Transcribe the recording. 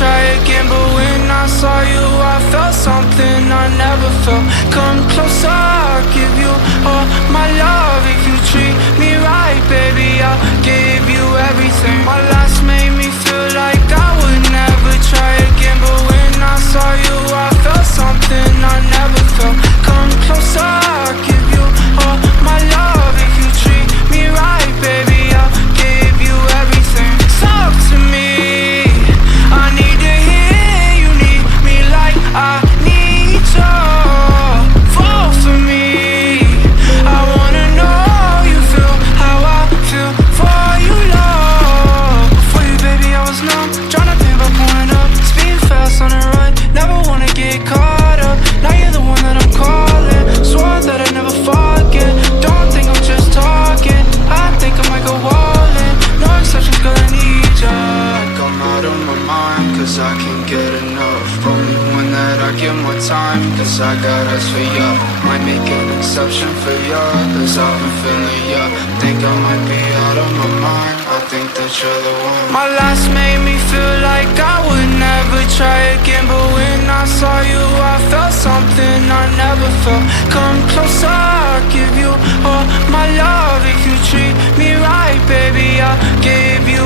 try again, but when I saw you, I felt something I never felt. Come closer, I'll give you all my love. If you treat me right, baby, I'll give you everything. My last made me feel like I would never try again, but when I saw you, I felt something I never felt. Come closer, I'll give you all my love. If you treat me right, baby, I'll give you everything. Talk to me, I need to hear you need me like I need you. Fall for me, I wanna know you feel how I feel for you, love. For you, baby, I was numb, tryna think about pulling up, speeding fast on the run, never wanna get caught up. Now you're the one that I'm calling, swore that I'd never forget. Don't think I'm just talking, I think I might go all in. No exceptions, girl, I need ya. I'm out of my mind, cause I can't get enough. Only one that I give more time, cause I got eyes for ya. Might make an exception for ya, cause I've been feeling ya. Think I might be out of my mind, I think that you're the one. My last made me feel like I would never try again, but when I saw you, I felt something I never felt. Come closer, I'll give you all my love. If you treat me right, baby, I'll give you